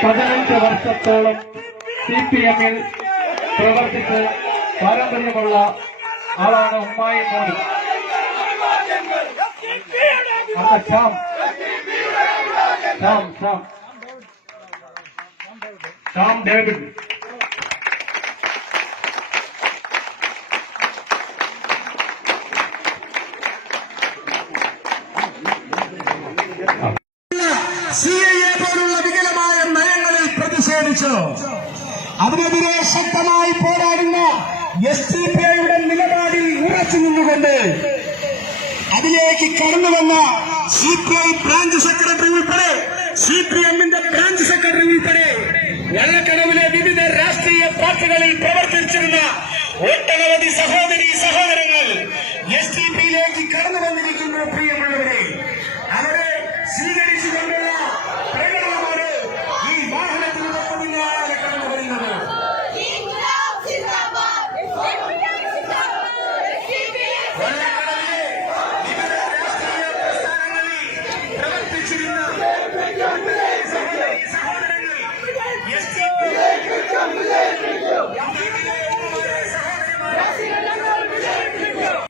பதினஞ்சு வருஷத்தோளம் சிபிஎம்மில் பிரவர்த்தித்து பாரம்பரியம் உள்ள ஆளான உம்மாயி மோடி சிஏ നിഷേധിച്ചോ അതിനെതിരെ ശക്തമായി പോരാടുന്ന എസ് ടി പി ഐയുടെ നിലപാടിൽ ഉറച്ചു നിന്നുകൊണ്ട് അതിലേക്ക് കടന്നു വന്ന C P I branch secretary ഉൾപ്പെടെ സി പി എമ്മിന്റെ ബ്രാഞ്ച് സെക്രട്ടറി ഉൾപ്പെടെ വെള്ളക്കടവിലെ വിവിധ രാഷ്ട്രീയ പാർട്ടികളിൽ പ്രവർത്തിച്ചിരുന്ന ഒട്ടനവധി സഹോദരി സഹോദരി